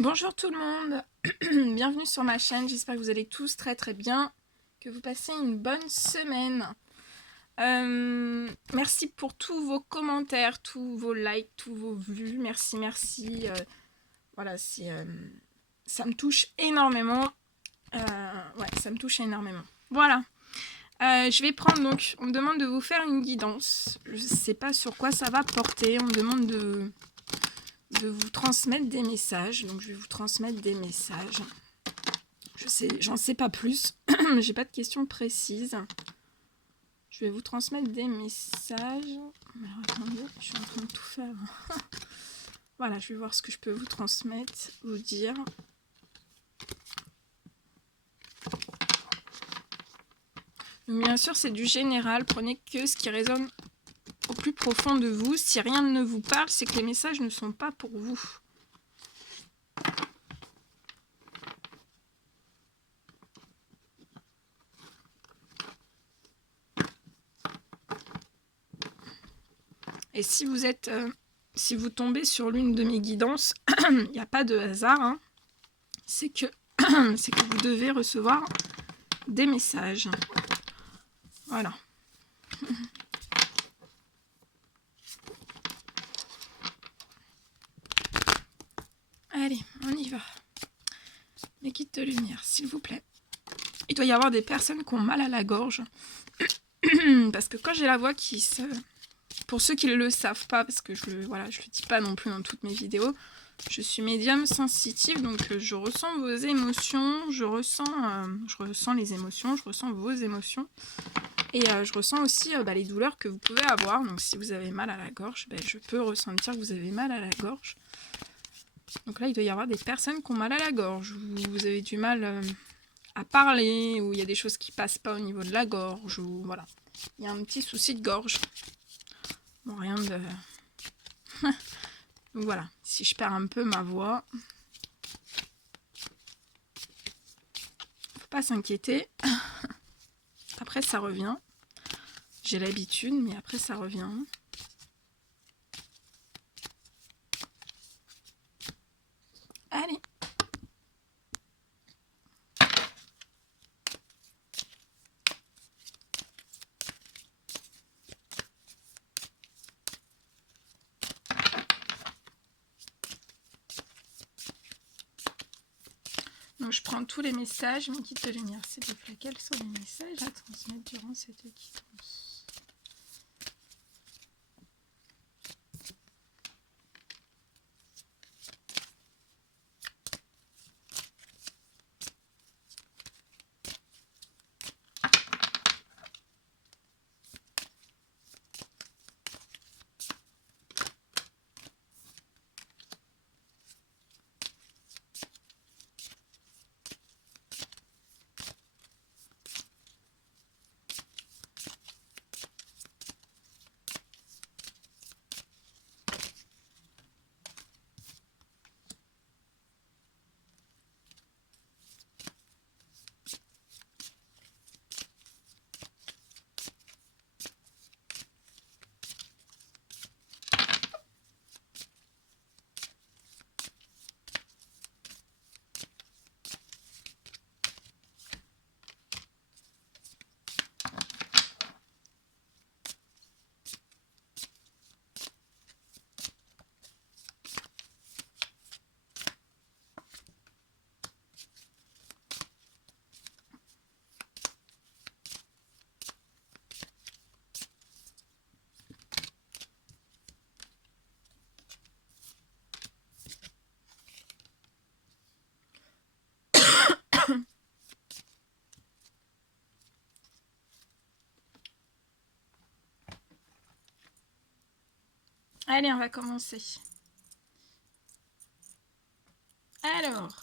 Bonjour tout le monde, bienvenue sur ma chaîne, j'espère que vous allez tous très bien, que vous passez une bonne semaine. Merci pour tous vos commentaires, tous vos likes, tous vos vues, merci. Voilà, ça me touche énormément. Ouais, ça me touche énormément. Voilà. Je vais prendre donc, on me demande de vous faire une guidance. Je ne sais pas sur quoi ça va porter, on me demande de vous transmettre des messages. Donc je vais vous transmettre des messages. J'en sais pas plus. J'ai pas de questions précises. Je vais vous transmettre des messages. Alors attendez, je suis en train de tout faire. Voilà, je vais voir ce que je peux vous transmettre, vous dire. Donc, bien sûr, c'est du général. Prenez que ce qui résonne au plus profond de vous. Si rien ne vous parle, c'est que les messages ne sont pas pour vous. Et si vous êtes, si vous tombez sur l'une de mes guidances, il n'y a pas de hasard. Hein. C'est que vous devez recevoir des messages. Voilà. Allez, on y va. Mes kits de lumière, s'il vous plaît. Il doit y avoir des personnes qui ont mal à la gorge. Parce que quand j'ai la voix qui se... Pour ceux qui ne le savent pas, parce que je le dis pas non plus dans toutes mes vidéos, je suis médium sensitive, donc je ressens vos émotions, je ressens les émotions, je ressens vos émotions. Et je ressens aussi les douleurs que vous pouvez avoir. Donc si vous avez mal à la gorge, je peux ressentir que vous avez mal à la gorge. Donc là, il doit y avoir des personnes qui ont mal à la gorge. Vous avez du mal à parler, ou il y a des choses qui passent pas au niveau de la gorge, ou voilà. Il y a un petit souci de gorge. Bon, rien de... Donc voilà, si je perds un peu ma voix, faut pas s'inquiéter. Après, ça revient. J'ai l'habitude, mais après, ça revient. Allez. Donc, je prends tous les messages, mes kits de lumière, s'il vous plaît. Quels sont les messages à transmettre durant cette guidance? Allez, on va commencer. Alors...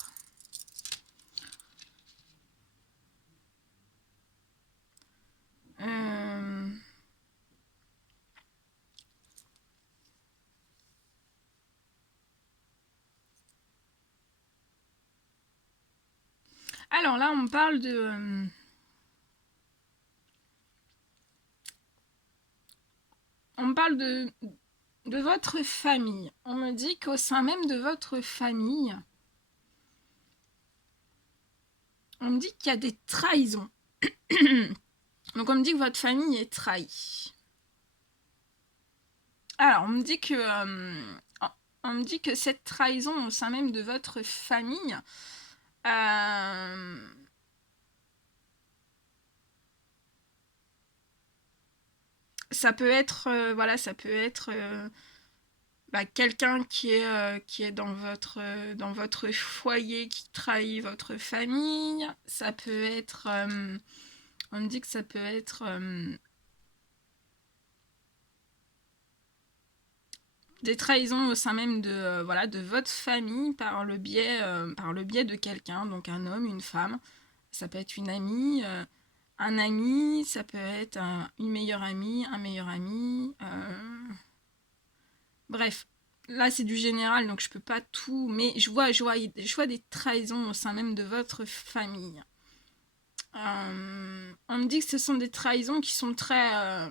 Alors là, on parle de... On parle de votre famille. On me dit qu'au sein même de votre famille, On me dit qu'il y a des trahisons. Donc on me dit que votre famille est trahie. Alors on me dit que cette trahison au sein même de votre famille, ça peut être quelqu'un qui est dans votre foyer, qui trahit votre famille. Ça peut être on me dit que ça peut être des trahisons au sein même de votre famille par le biais de quelqu'un, donc un homme, une femme. Ça peut être une amie, un ami, ça peut être une meilleure amie, un meilleur ami. Bref, là c'est du général, donc je peux pas tout, mais je vois des trahisons au sein même de votre famille. On me dit que ce sont des trahisons qui sont très...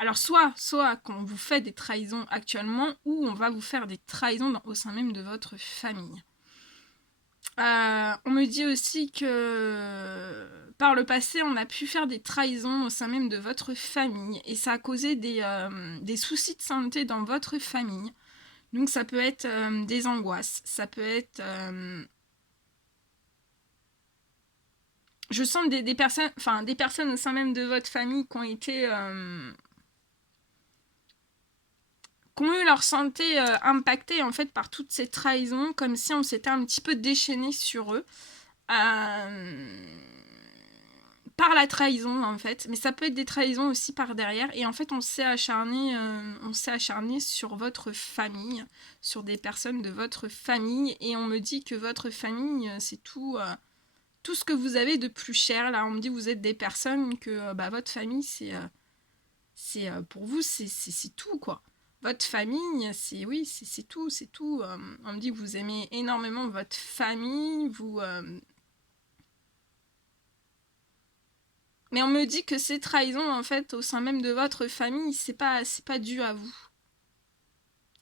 Alors soit qu'on vous fait des trahisons actuellement, ou on va vous faire des trahisons au sein même de votre famille. On me dit aussi que par le passé, on a pu faire des trahisons au sein même de votre famille, et ça a causé des soucis de santé dans votre famille. Donc ça peut être des angoisses, ça peut être... je sens des personnes au sein même de votre famille qui ont été... qui ont eu leur santé impactée en fait par toutes ces trahisons, comme si on s'était un petit peu déchaîné sur eux. Par la trahison en fait, mais ça peut être des trahisons aussi par derrière, et en fait on s'est acharné sur votre famille, sur des personnes de votre famille, et on me dit que votre famille c'est tout ce que vous avez de plus cher. Là on me dit que vous êtes des personnes que votre famille c'est pour vous c'est tout quoi. Votre famille c'est tout. On me dit que vous aimez énormément votre famille, mais on me dit que ces trahisons, en fait, au sein même de votre famille, c'est pas dû à vous.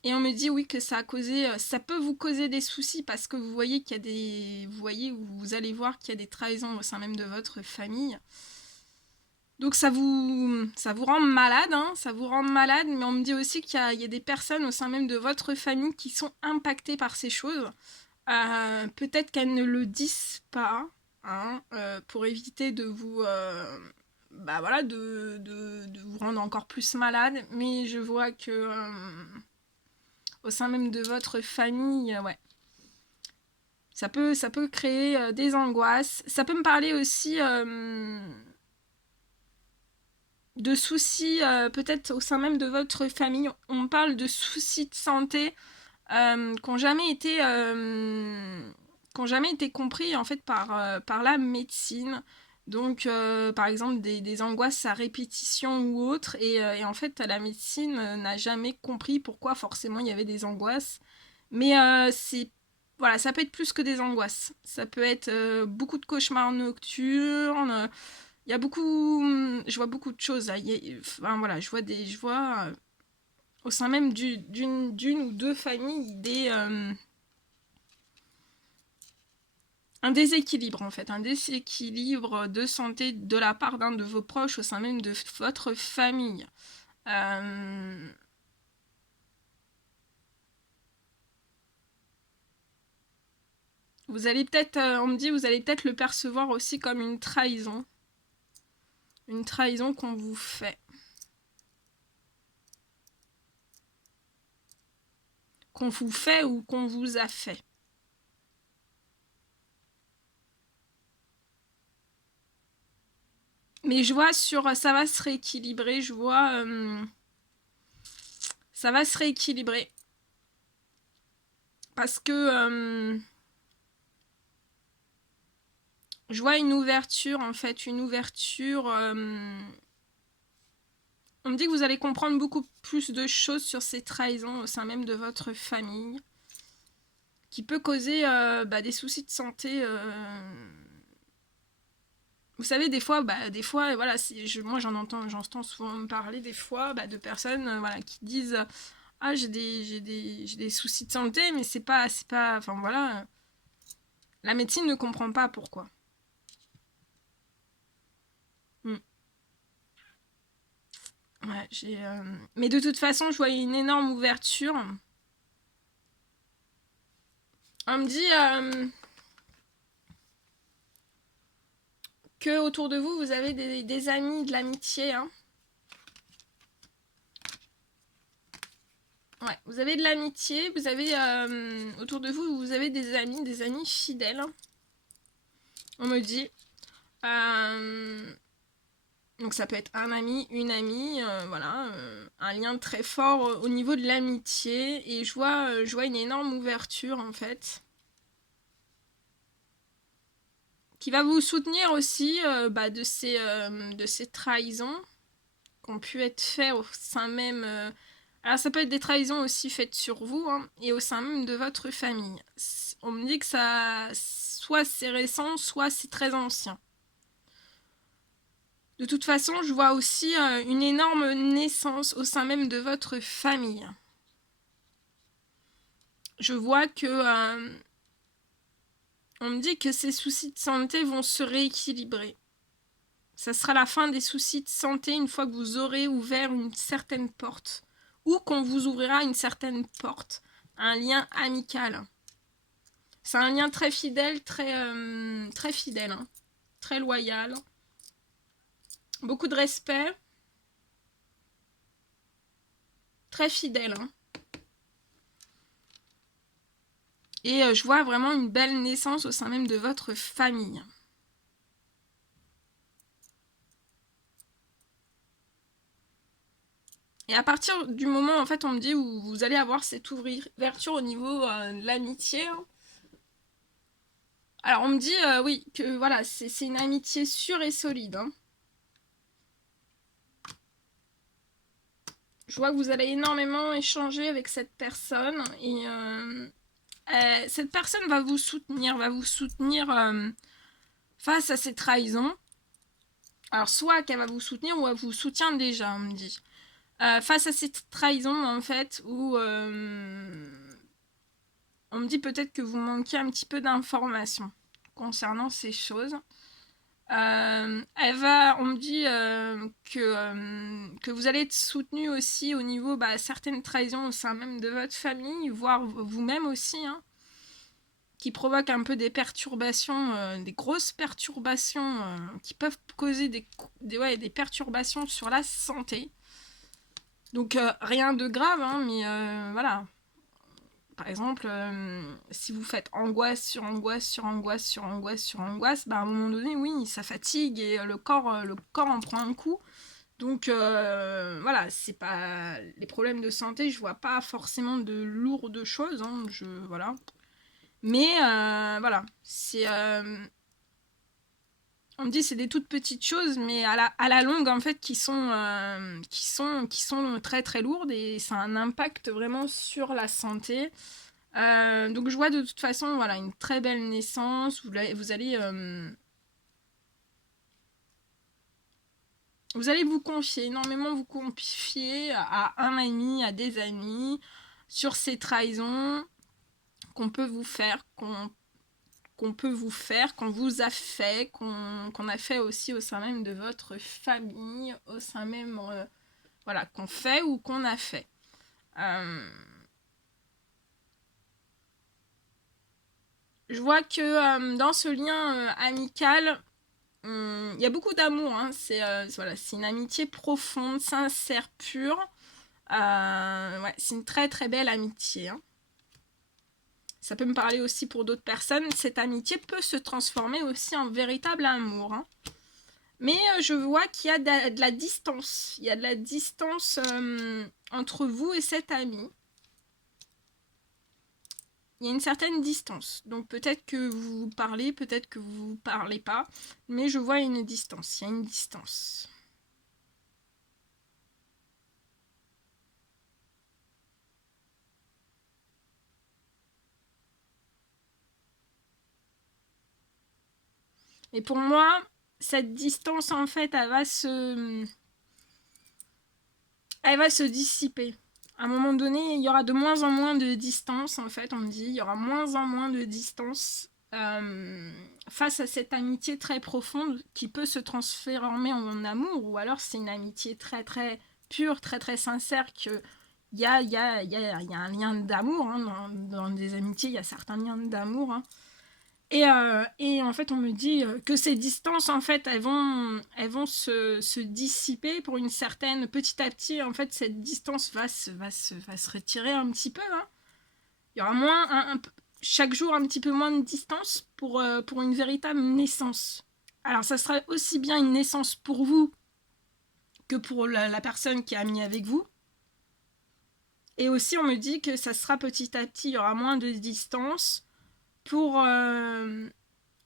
Et on me dit, oui, que ça peut vous causer des soucis, parce que vous voyez vous allez voir qu'il y a des trahisons au sein même de votre famille. Donc ça vous rend malade, hein, ça vous rend malade, mais on me dit aussi qu'il y a des personnes au sein même de votre famille qui sont impactées par ces choses. Peut-être qu'elles ne le disent pas, hein, pour éviter de vous de vous rendre encore plus malade, mais je vois que au sein même de votre famille, ouais, ça peut créer des angoisses. Ça peut me parler aussi de soucis, peut-être au sein même de votre famille. On parle de soucis de santé qui n'ont jamais été compris en fait par la médecine. Donc par exemple des angoisses à répétition ou autre, et en fait la médecine n'a jamais compris pourquoi forcément il y avait des angoisses. Mais ça peut être plus que des angoisses. Ça peut être beaucoup de cauchemars nocturnes. Il y a je vois beaucoup de choses là. Je vois au sein même d'une ou deux familles un déséquilibre en fait, un déséquilibre de santé de la part d'un de vos proches au sein même de votre famille. Vous allez peut-être, on me dit, vous allez peut-être le percevoir aussi comme une trahison qu'on vous fait. Qu'on vous fait ou qu'on vous a fait. Mais je vois ça va se rééquilibrer, je vois ça va se rééquilibrer. Parce que je vois une ouverture en fait, on me dit que vous allez comprendre beaucoup plus de choses sur ces trahisons au sein même de votre famille, qui peut causer des soucis de santé. Vous savez, des fois, voilà, moi j'entends souvent me parler des fois de personnes qui disent j'ai des soucis de santé, mais c'est pas, enfin voilà. La médecine ne comprend pas pourquoi. Ouais, mais de toute façon, je vois une énorme ouverture. On me dit que autour de vous, vous avez des amis, de l'amitié. Hein. Ouais, vous avez de l'amitié, vous avez autour de vous, vous avez des amis fidèles. On me dit. Donc ça peut être un ami, une amie, voilà, un lien très fort au niveau de l'amitié. Et je vois une énorme ouverture en fait. Qui va vous soutenir aussi de ces trahisons qui ont pu être faites au sein même. Alors ça peut être des trahisons aussi faites sur vous hein, et au sein même de votre famille. On me dit que ça, soit c'est récent, soit c'est très ancien. De toute façon, je vois aussi une énorme naissance au sein même de votre famille. Je vois que on me dit que ces soucis de santé vont se rééquilibrer. Ça sera la fin des soucis de santé une fois que vous aurez ouvert une certaine porte. Ou qu'on vous ouvrira une certaine porte. Un lien amical. C'est un lien très fidèle, très fidèle. Hein. Très loyal. Beaucoup de respect. Très fidèle. Hein. Et je vois vraiment une belle naissance au sein même de votre famille. Et à partir du moment, en fait, on me dit où vous allez avoir cette ouverture au niveau de l'amitié. Hein. Alors, on me dit, oui, que voilà, c'est une amitié sûre et solide. Hein. Je vois que vous allez énormément échanger avec cette personne. Et cette personne va vous soutenir face à ces trahisons. Alors, soit qu'elle va vous soutenir ou elle vous soutient déjà, on me dit. Face à cette trahison en fait où on me dit peut-être que vous manquez un petit peu d'informations concernant ces choses. On me dit que vous allez être soutenu aussi au niveau certaines trahisons au sein même de votre famille, voire vous-même aussi, hein, qui provoquent un peu des perturbations, des grosses perturbations qui peuvent causer des perturbations sur la santé. Donc rien de grave, hein, mais voilà. Par exemple, si vous faites angoisse sur angoisse sur angoisse sur angoisse sur angoisse, à un moment donné, oui, ça fatigue et le corps en prend un coup. Donc voilà, c'est pas les problèmes de santé, je vois pas forcément de lourdes choses, hein, voilà. Mais voilà, c'est on me dit c'est des toutes petites choses, mais à la longue en fait qui sont très très lourdes et ça a un impact vraiment sur la santé. Donc je vois de toute façon voilà une très belle naissance. Vous allez vous confier énormément, vous confier à un ami, à des amis sur ces trahisons qu'on peut vous faire, qu'on vous a fait, qu'on a fait aussi au sein même de votre famille, au sein même, voilà, qu'on fait ou qu'on a fait. Je vois que dans ce lien amical, il y a beaucoup d'amour. Hein. C'est une amitié profonde, sincère, pure. Ouais, c'est une très très belle amitié. Hein. Ça peut me parler aussi pour d'autres personnes. Cette amitié peut se transformer aussi en véritable amour. Hein. Mais je vois qu'il y a de la distance. Il y a de la distance entre vous et cet ami. Il y a une certaine distance. Donc peut-être que vous parlez, peut-être que vous ne parlez pas. Mais je vois une distance. Il y a une distance. Et pour moi, cette distance, en fait, elle va se dissiper. À un moment donné, il y aura de moins en moins de distance, en fait, on me dit. Il y aura moins en moins de distance face à cette amitié très profonde qui peut se transformer en amour, ou alors c'est une amitié très très pure, très très sincère, que il y a un lien d'amour, hein, dans des amitiés, il y a certains liens d'amour, hein. Et en fait, on me dit que ces distances, en fait, elles vont se dissiper pour une certaine... Petit à petit, en fait, cette distance va se retirer un petit peu, hein. Il y aura moins, chaque jour, un petit peu moins de distance pour une véritable naissance. Alors, ça sera aussi bien une naissance pour vous que pour la personne qui a mis avec vous. Et aussi, on me dit que ça sera petit à petit, il y aura moins de distance pour une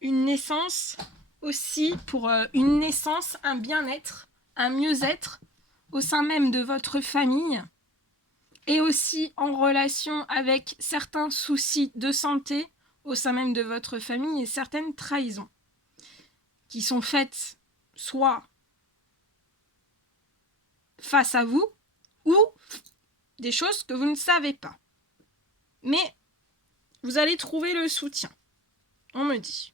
naissance aussi, pour une naissance, un bien-être, un mieux-être au sein même de votre famille, et aussi en relation avec certains soucis de santé au sein même de votre famille et certaines trahisons qui sont faites soit face à vous ou des choses que vous ne savez pas. Mais vous allez trouver le soutien, on me dit.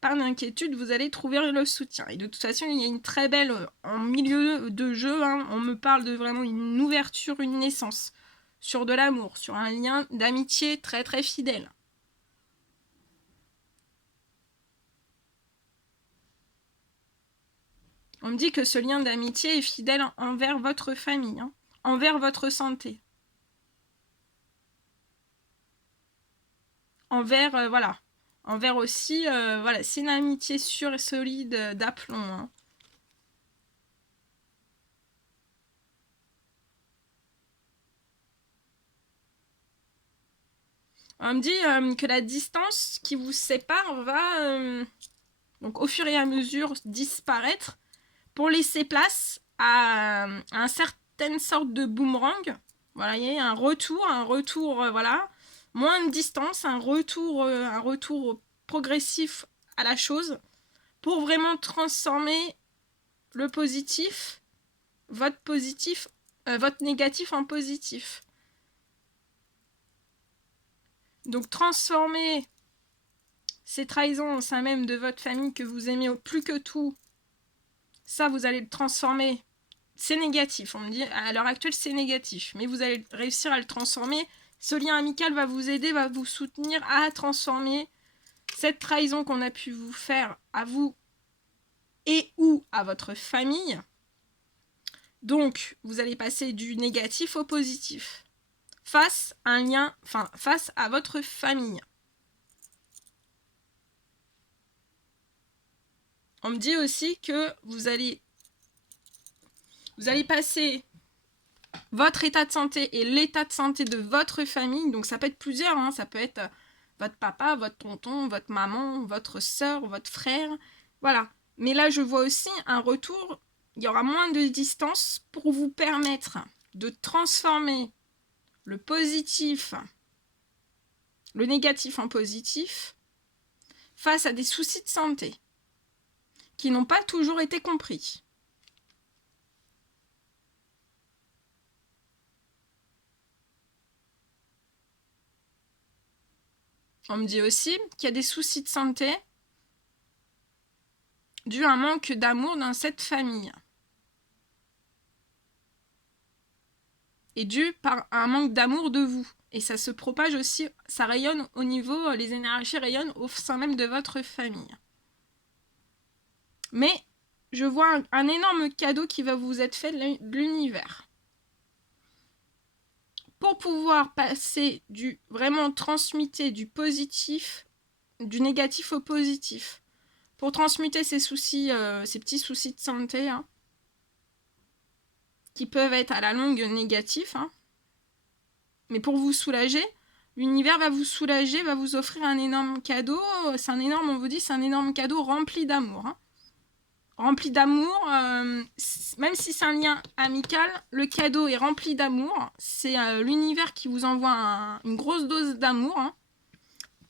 Pas d'inquiétude, vous allez trouver le soutien. Et de toute façon, il y a une très belle... En milieu de jeu, hein, on me parle de vraiment une ouverture, une naissance. Sur de l'amour, sur un lien d'amitié très très fidèle. On me dit que ce lien d'amitié est fidèle envers votre famille, hein, envers votre santé. Envers, voilà. Envers aussi, voilà, c'est une amitié sûre et solide d'aplomb, hein. On me dit que la distance qui vous sépare va, donc au fur et à mesure, disparaître pour laisser place à une certaine sorte de boomerang. Voilà, il y a un retour, voilà, moins de distance, un retour progressif à la chose pour vraiment transformer le positif, votre négatif en positif. Donc transformer ces trahisons au sein même de votre famille que vous aimez plus que tout, ça vous allez le transformer. C'est négatif, on me dit à l'heure actuelle c'est négatif, mais vous allez réussir à le transformer. Ce lien amical va vous aider, va vous soutenir à transformer cette trahison qu'on a pu vous faire à vous et ou à votre famille. Donc vous allez passer du négatif au positif face à votre famille. On me dit aussi que vous allez passer votre état de santé et l'état de santé de votre famille. Donc ça peut être plusieurs, hein. Ça peut être votre papa, votre tonton, votre maman, votre soeur, votre frère. Voilà. Mais là, je vois aussi un retour. Il y aura moins de distance pour vous permettre de transformer le positif, le négatif en positif face à des soucis de santé qui n'ont pas toujours été compris. On me dit aussi qu'il y a des soucis de santé dus à un manque d'amour dans cette famille. Et dû par un manque d'amour de vous. Et ça se propage aussi, ça rayonne au niveau, les énergies rayonnent au sein même de votre famille. Mais je vois un énorme cadeau qui va vous être fait de l'univers. Pour pouvoir passer vraiment transmuter du positif, du négatif au positif. Pour transmuter ces soucis, ces petits soucis de santé, hein, qui peuvent être à la longue négatifs, hein. Mais pour vous soulager, l'univers va vous soulager, va vous offrir un énorme cadeau. C'est un énorme, on vous dit, c'est un énorme cadeau rempli d'amour, hein. Rempli d'amour, même si c'est un lien amical, le cadeau est rempli d'amour. C'est l'univers qui vous envoie une grosse dose d'amour, hein,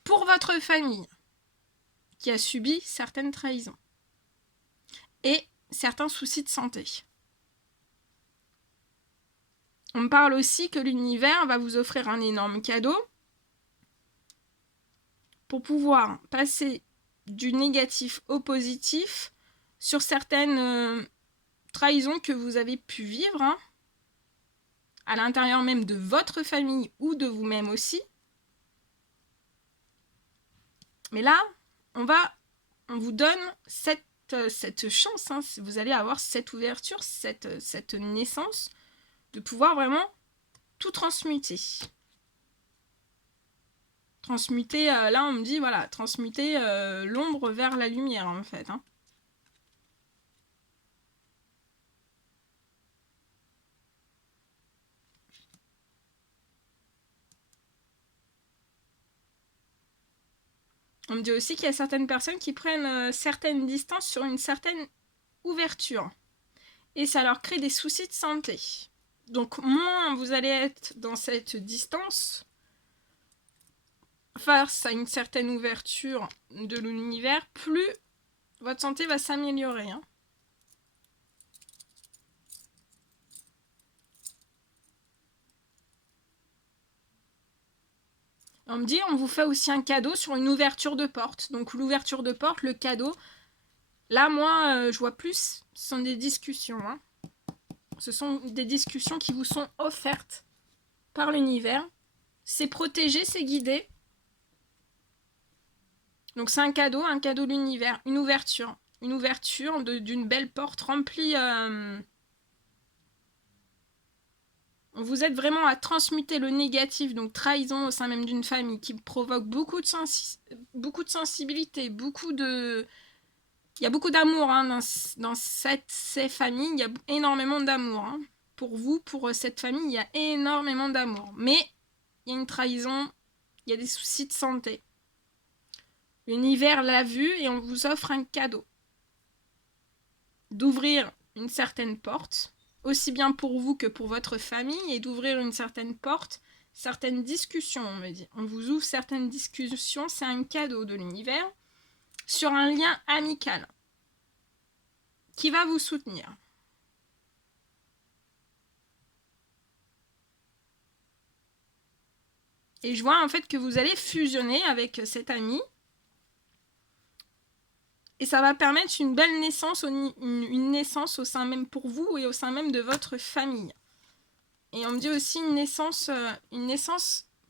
pour votre famille qui a subi certaines trahisons et certains soucis de santé. On me parle aussi que l'univers va vous offrir un énorme cadeau pour pouvoir passer du négatif au positif sur certaines trahisons que vous avez pu vivre, hein, à l'intérieur même de votre famille ou de vous-même aussi. Mais là, on vous donne cette chance, hein, vous allez avoir cette ouverture, cette naissance, de pouvoir vraiment tout transmuter. Transmuter, là on me dit, voilà, transmuter l'ombre vers la lumière, en fait. Hein. On me dit aussi qu'il y a certaines personnes qui prennent certaines distances sur une certaine ouverture. Et ça leur crée des soucis de santé. Donc moins vous allez être dans cette distance face à une certaine ouverture de l'univers, plus votre santé va s'améliorer. Hein. On me dit, on vous fait aussi un cadeau sur une ouverture de porte. Donc l'ouverture de porte, le cadeau, là moi je vois plus, ce sont des discussions. Hein. Ce sont des discussions qui vous sont offertes par l'univers. C'est protégé, c'est guidé. Donc c'est un cadeau de l'univers, une ouverture d'une belle porte remplie. Vous êtes vraiment à transmuter le négatif, donc trahison au sein même d'une famille qui provoque beaucoup de sensibilité, il y a beaucoup d'amour hein, dans ces familles, il y a énormément d'amour. Hein. Pour vous, pour cette famille, il y a énormément d'amour. Mais il y a une trahison, il y a des soucis de santé. L'univers l'a vu et on vous offre un cadeau. D'ouvrir une certaine porte, aussi bien pour vous que pour votre famille, et d'ouvrir une certaine porte, certaines discussions, on me dit. On vous ouvre certaines discussions, c'est un cadeau de l'univers, sur un lien amical, qui va vous soutenir. Et je vois en fait que vous allez fusionner avec cet ami, et ça va permettre une belle naissance, une naissance au sein même pour vous et au sein même de votre famille. Et on me dit aussi une naissance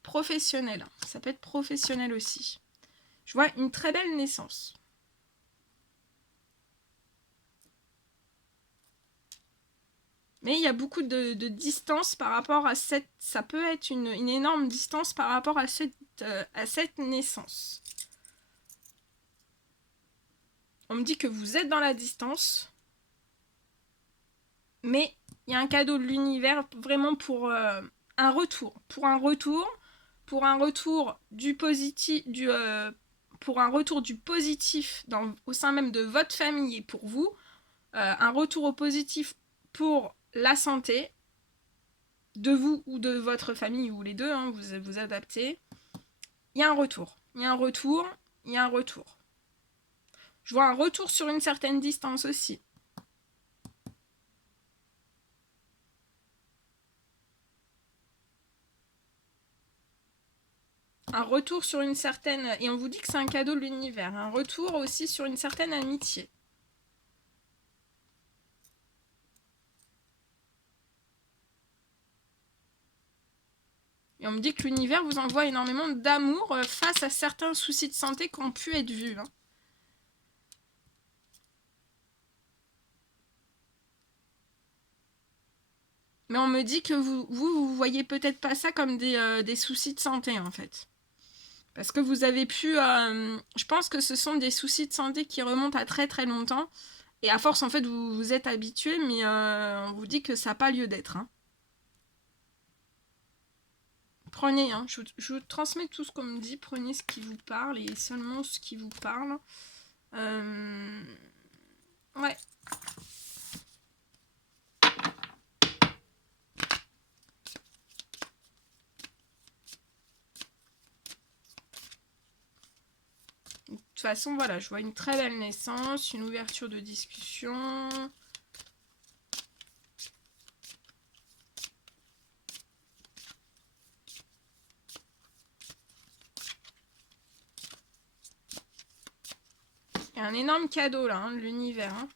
professionnelle. Ça peut être professionnel aussi. Je vois une très belle naissance. Mais il y a beaucoup de distance par rapport à cette... Ça peut être une énorme distance par rapport à cette naissance. On me dit que vous êtes dans la distance. Mais il y a un cadeau de l'univers vraiment pour un retour. Pour un retour du positif, pour un retour du positif au sein même de votre famille et pour vous. Un retour au positif pour la santé de vous ou de votre famille ou les deux, hein, vous adaptez. Il y a un retour. Il y a un retour. Je vois un retour sur une certaine distance aussi. Un retour sur une certaine... Et on vous dit que c'est un cadeau de l'univers. Un retour aussi sur une certaine amitié. Et on me dit que l'univers vous envoie énormément d'amour face à certains soucis de santé qui ont pu être vus. Hein. Mais on me dit que vous voyez peut-être pas ça comme des soucis de santé, en fait. Parce que vous avez pu... je pense que ce sont des soucis de santé qui remontent à très très longtemps. Et à force, en fait, vous vous êtes habitué, mais on vous dit que ça n'a pas lieu d'être. Hein. Prenez, hein, je vous transmets tout ce qu'on me dit. Prenez ce qui vous parle et seulement ce qui vous parle. Ouais. De toute façon, voilà, je vois une très belle naissance, une ouverture de discussion. un énorme cadeau là, hein, de l'univers. Hein.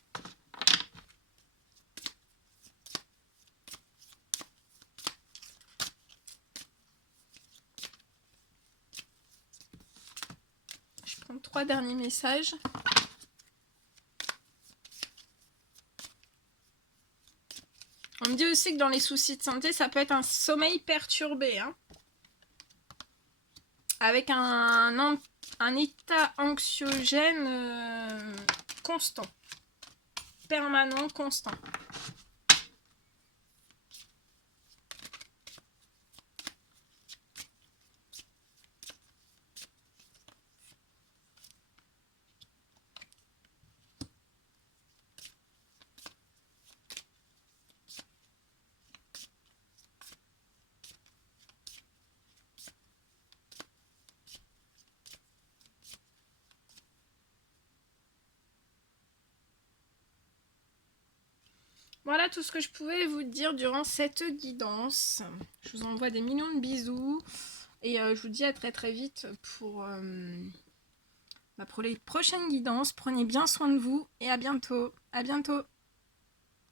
Je prends 3 derniers messages. On me dit aussi que dans les soucis de santé, ça peut être un sommeil perturbé. Hein, avec un état anxiogène constant. Permanent, constant. Voilà tout ce que je pouvais vous dire durant cette guidance. Je vous envoie des millions de bisous. Et je vous dis à très très vite pour les prochaines guidances. Prenez bien soin de vous et à bientôt. À bientôt.